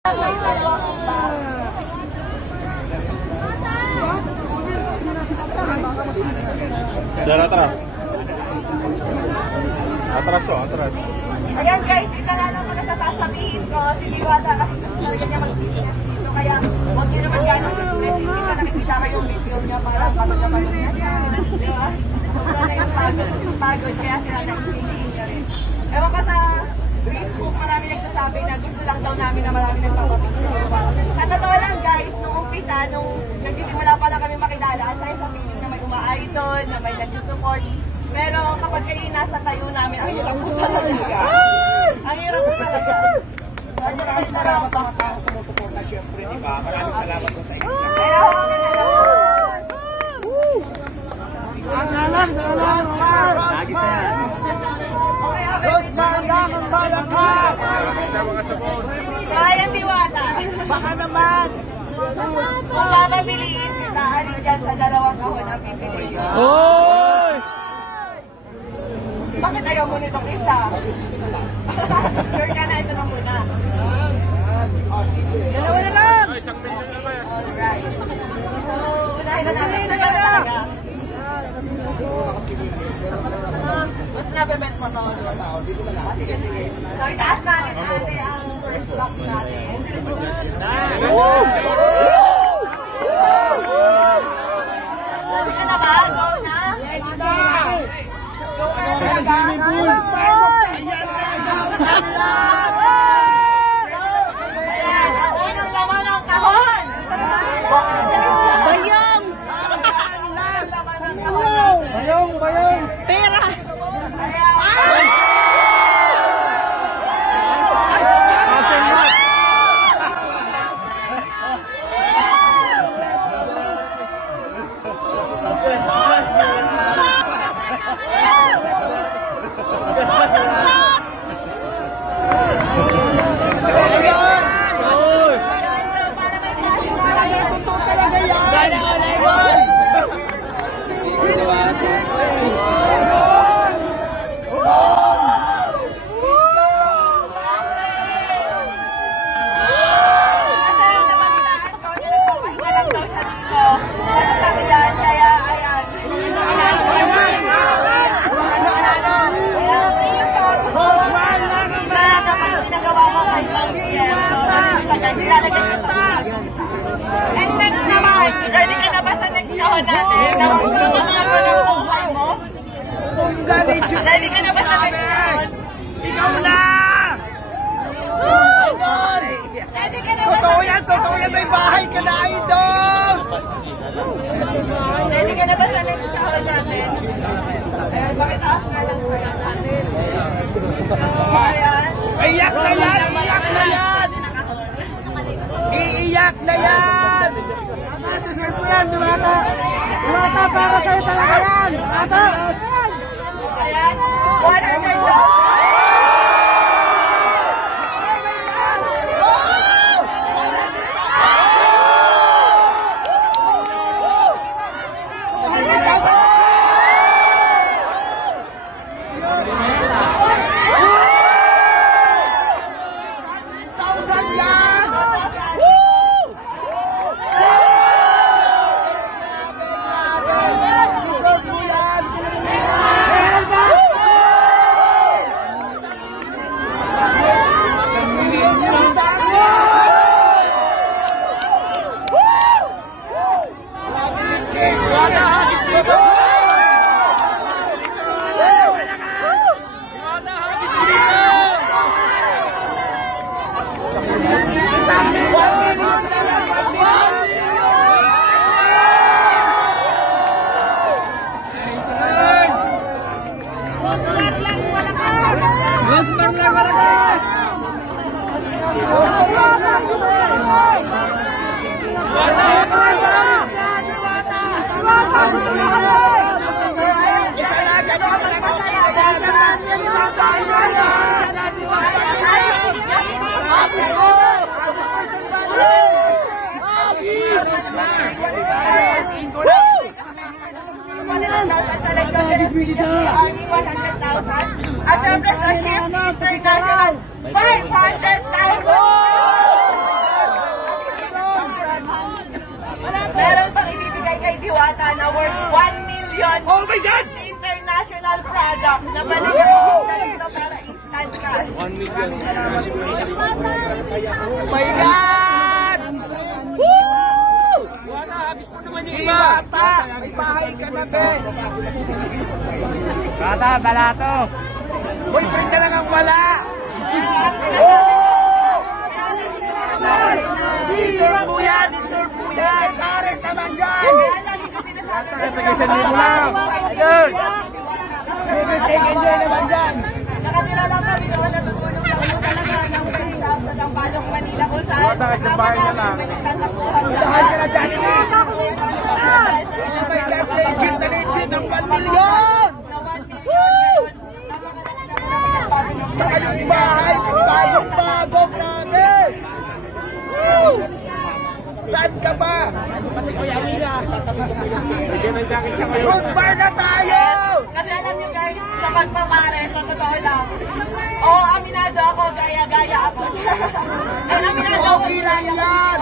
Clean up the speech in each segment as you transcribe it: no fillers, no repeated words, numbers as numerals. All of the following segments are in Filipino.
Dari atrás. Atras o, atras. Ayan guys, isa na lang muna sasabihin ko, si Diwata kasi talaga niya mag-business dito. Kaya huwag niyo naman gano'ng business. Hindi ka nakikita kayong video niya para pagod niya. Di ba? Wala na yung pagod. Kaya sila nag-piliin niya rin. Ewan pa sa Facebook, marami nagsasabi na gusto lang daw namin na marami nagpapapicture. Sa totoo lang guys, nung umpisa, nung nagsisimula pa lang kami makilala, aside sa feeling na may uma-idol, na may nagsusupport. Pero kapag kayo nasa tayo namin, ang hirap po talaga. Ang hirap po talaga. Maraming salamat sa mga tao sumusuporta, syempre, di ba? Maraming salamat po sa inyo. Ang alam, Rosmar lang ang malakas! Kaya Diwata. Baka naman! Kung mamabiliin kita, alin dyan sa dalawang kahon ang pipiliin. Oy! Bakit ayaw mo nitong isa? Sure ka na, ito na muna. Dalawa na lang! Isang milyon na ba yan? Alright. So, unahin na natin. Dalawa talaga. Mas nabibet mo to. Sige, sige. So, itaas natin ate ang first block natin. Ready na ba? Go na? Ready na! Go na! Anong laman ng kahon? Bayang! Bayong! Bayang! Pera! And next naman, ready ka na ba sa next show natin? Ready ka na ba sa next show? Ikaw na! Ready ka na ba sa Totoo yan, may bahay ka na, idol! Ready ka na ba sa next show natin? Ayan, pakitaas na lang sa natin. Ayan. Iyak na yan! Iyak na yan! Iiyak na yan! Deserve mo yan, Diwata! Diwata, para sa'yo talaga yan! Asa! Ayan. 100 Rosmar lang malakas! At syempre sa Shift International, 500,000! Oh my God! Woo! Wala, habis mo naman yung iba. Diwata! May bahay ka na, be! Bata, balato. Boyfriend ka lang ang wala! Deserve mo yan! Deserve mo yan! Pares naman dyan! Tagasan mo lang. Ayun. Enjoy naman dyan! Nakatira lang kami noon, natutulog lang kami talaga ng wine shop sa Tampalong, Manila kung saan. Bata, nagbabahay na lang. Lahat ka na dyan, ini! Oh my God! Legit na legit ang 1 million! Woo! Tsaka yung bahay, bagong-bago, grabe! Woo! Saan ka ba? Rosbar na tayo! Kasi alam niyo guys, sa pagpapare, sa totoo lang. Oo, aminado ako, gaya-gaya ako. And aminado ako. Okay lang yan!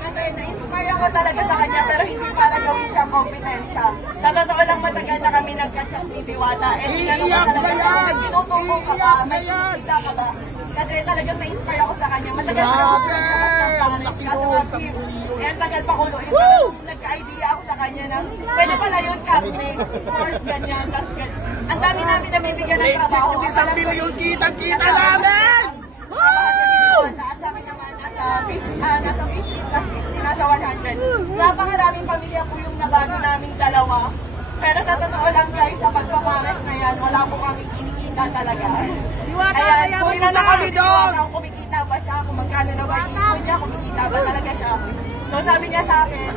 Kasi na-inspire ako talaga sa kanya, pero hindi para gawin siya kompetensya. Sa totoo lang, matagal na kami nagka-chat ni Diwata. Iiyak na yan! Tinutuko ka ba? Iiyak na May yan! kita ka ba? Kasi talagang na-inspire ako sa kanya. Matagal na Grabe! ako Ang laki nun, 10 million. Kaya tagal pa ko doon. Woo! Nagka-idea ako sa kanya na pwede pala yun, Captain. Sports, ganyan, tas ganyan. Ang dami namin na bibigyan ng Legit trabaho. yung 1 million kitang-kita namin! Woo! Sa akin naman, nasa 50 plus 50, nasa 100. Napakaraming pamilya po yung nabago naming dalawa. Pero sa totoo lang guys, sa pagpapares na yan, wala po kami kinikita talaga. Kaya pumunta kami doon! Kung kumikita ba siya, kung magkano na ba ipon niya, kumikita ba talaga siya. So sabi niya sa akin,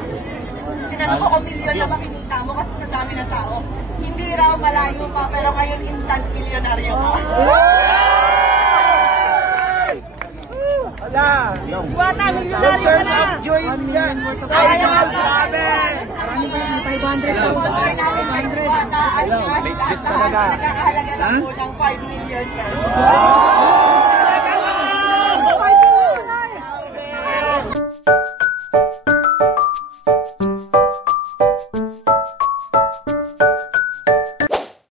tinanong ko kung milyon na ba kinita mo kasi sa dami ng tao. Hindi raw malayo pa, pero ngayon instant milyonaryo ka. Wala! Pictures of joy niya! Idol, grabe! Legit talaga. Nakakahalaga lang po ng 5 million.